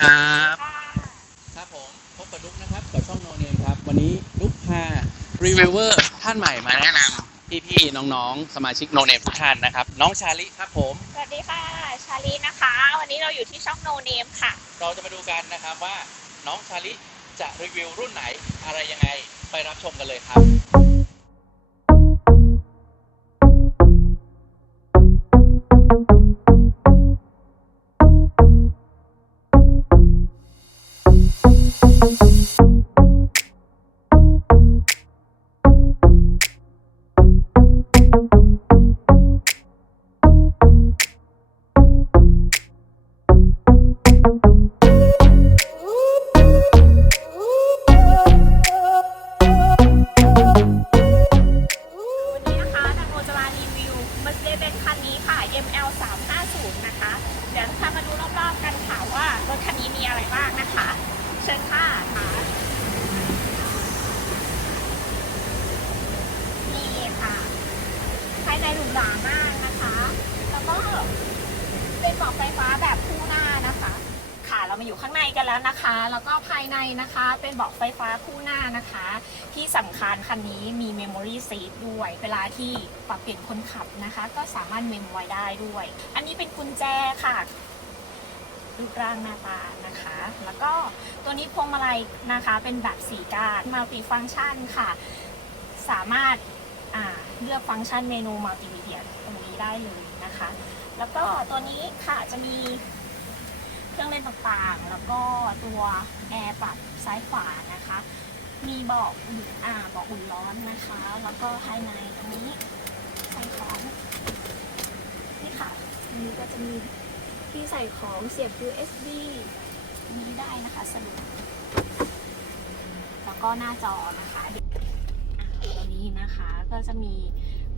ครับค่ะครับผมพบกับลุกนะครับกับช่องโนเนมครับ วันนี้ลุกพารีวิวเวอร์ท่านใหม่มาแนะนำพี่ๆน้องๆ สมาชิกโนเนมทุกท่านนะครับ น้องชาลิครับผม สวัสดีค่ะ ชาลีนะคะ วันนี้เราอยู่ที่ช่องโนเนมค่ะ เราจะมาดูกันนะครับว่าน้องชาลิจะรีวิวรุ่นไหนอะไรยังไงไปรับชมกันเลยครับ วันนี้นะคะนางโมจะมารีวิว Mercedes-Benz คันนี้ค่ะ ML 350นะคะ เดี๋ยวพามาดูรอบๆกันค่ะว่ารถคันนี้มีอะไรบ้างนะคะ เชิญค่ะค่ะนี่ค่ะ ภายในหรูหรามากนะคะ แล้วก็เป็นเบาะไฟฟ้าแบบคู่หน้านะคะ ค่ะเรา มาอยู่ข้างในกันแล้วนะคะ แล้วก็ภายในนะคะเป็นเบาะไฟฟ้าคู่หน้านะคะ ที่สำคัญคันนี้มี Memory Seat ด้วย เวลาที่ปรับเปลี่ยนคนขับนะคะ ก็สามารถเมมไว้ได้ด้วย อันนี้เป็นกุญแจค่ะรูปร่างหน้าตานะคะ แล้วก็ตัวนี้พวงมาลัยนะคะเป็นแบบสีกานมัลติฟังชันค่ะ สามารถเลือกฟังก์ชันเมนูมัลติมีเดียตรงนี้ได้เลยนะคะ แล้วก็ตัวนี้ค่ะจะมี รื่องเล่นต่างๆ แล้วก็ตัวแอร์ปรับซ้ายขวานะคะ มีเบอกอุ่นอ่าเบอกอุ่นร้อนนะคะ แล้วก็ภายในตรงนี้ใส่ของนี่ค่ะอันนี้ก็จะมีที่ใส่ของเสียบ USB นี้ได้นะคะสะดวกแล้วก็หน้าจอนะคะตัวนี้นะคะก็จะมี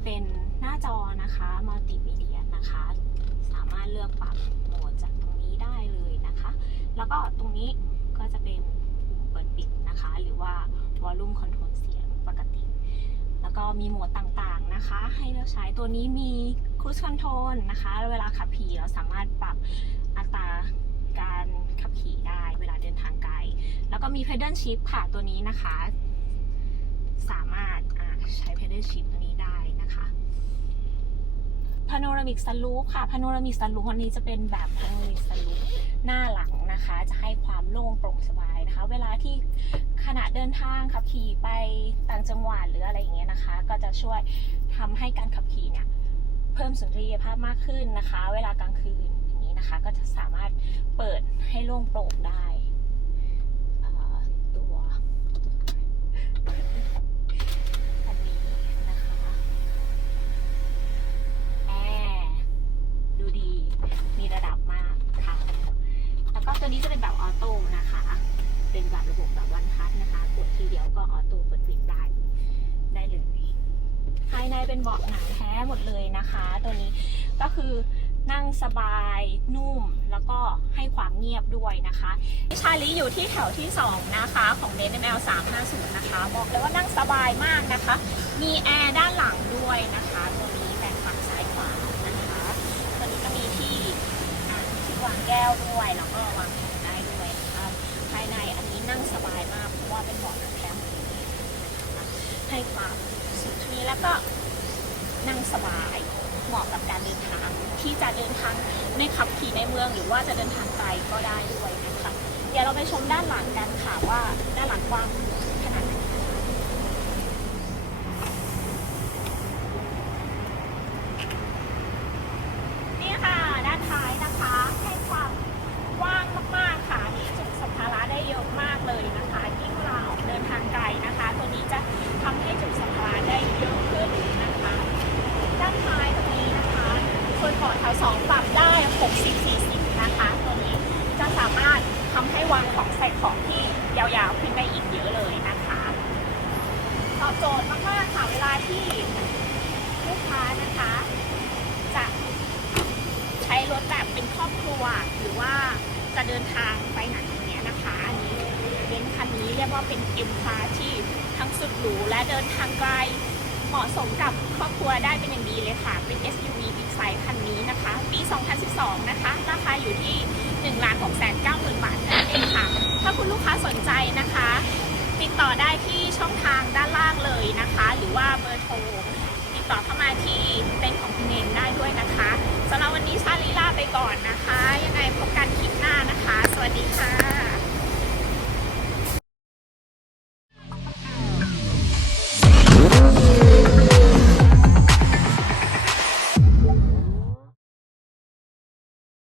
เป็นหน้าจอนะคะมัลติมีเดียนะคะ สามารถเลือกปรับโหมดจากตรงนี้ได้เลย นะคะ แล้วก็ตรงนี้ก็จะเป็นปุ่มเปิดปิดนะคะ หรือว่าวอลลุ่มคอนโทรลเสียงปกติ แล้วก็มีโหมดต่างๆนะคะ ให้เลือกใช้ตัวนี้มี Cruise Control นะคะ เวลาขับขี่เราสามารถปรับอัตราการขับขี่ได้เวลาเดินทางไกล แล้วก็มี Pedal Shift ค่ะตัวนี้นะคะ สามารถใช้ Pedal Shift ตัวนี้ได้นะคะ Panoramic Sunroof ค่ะ Panoramic Sunroof อันนี้จะเป็นแบบ Panoramic Sunroof หน้าหลังนะคะ จะให้ความโล่งโปร่งสบายนะคะ เวลาที่ขณะเดินทางขับขี่ไปต่างจังหวัดหรืออะไรอย่างเงี้ยนะคะ ก็จะช่วยทำให้การขับขี่เนี่ยเพิ่มสุนทรียภาพมากขึ้นนะคะ เวลากลางคืนอย่างนี้นะคะ ก็จะสามารถเปิดให้โล่งโปร่งได้เอ่อตัวอันนี้นะคะ แอร์ดูดี มีระดับมากค่ะ แล้วก็ตัว นี้จะเป็นแบบออโต้นะคะ เป็นแบบระบบแบบวันทัชนะคะ กดทีเดียวก็ออโต้เปิดปิดได้ได้เลย ภายในเป็นเบาะหนังแท้หมดเลยนะคะ ตัวนี้ก็คือนั่งสบายนุ่มแล้วก็ให้ความเงียบด้วยนะคะ ชาลีอยู่ที่แถวที่ 2 นะคะของ d n m l 350นะคะ บอกเลยว่านั่งสบายมากนะคะ มีแอร์ด้านหลังด้วยนะคะตัวนี้แบ่งฝั่งซ้ายขวานะคะ ตัวนี้ก็มีที่อ่าที่วาง แก้วด้วย แล้วก็วางของได้ด้วยนะคะภายในอันนี้นั่งสบายมาก เพราะว่าเป็นเบาะหนังแท้หมดเลยนะคะให้ความสุขนี้แล้วก็นั่งสบายเหมาะกับการเดินทางที่จะเดินทางในขับขี่ในเมืองหรือว่าจะเดินทางไกลก็ได้ด้วยนะคะเดี๋ยวเราไปชมด้านหลังกันค่ะว่าด้านหลังกว้างขนาดไหน นี่ค่ะ ด้านท้ายนะคะให้ความกว้างมากๆค่ะนี่จุสัมภาระได้เยอะมากเลยนะคะยิ่งเราออกเดินทางไกลนะคะ ตัวนี้จะทำให้จุสัมภาระได้เยอะขึ้นนะคะ ด้านท้ายตรงนี้นะคะค นเบาะแถวสองปรับได้ 60-40 นะคะตัวนี้จะสามารถทำให้วางของใส่ของที่ยาวๆ ขึ้นได้อีกเยอะเลยนะคะตอบโจทย์มากๆค่ะเวลาที่ลูกค้านะคะ จะใช้รถแบบเป็นครอบครัวหรือว่าจะเดินทางไปไหนอย่างเงี้ยนะคะอันนี้เบนซ์คันนี้เรียกว่าเป็น M Class ที่ทั้งสุดหรูและเดินทางไกล เหมาะสมกับครอบครัวได้เป็นอย่างดีเลยค่ะ เป็น SUV บิ๊กไซส์คันนี้นะคะ ปี 2012 นะคะ ราคาอยู่ที่ 1 6 9 0 0 0 บาทนั่นเองค่ะ ถ้าคุณลูกค้าสนใจนะคะ ติดต่อได้ที่ช่องทางด้านล่างเลยนะคะ หรือว่าเบอร์โทร ติดต่อเข้ามาที่เป็นของเอมได้ด้วยนะคะสำหรับวันนี้ชาลีลาไปก่อนนะคะ ยังไงพบกันคลิปหน้านะคะ สวัสดีค่ะ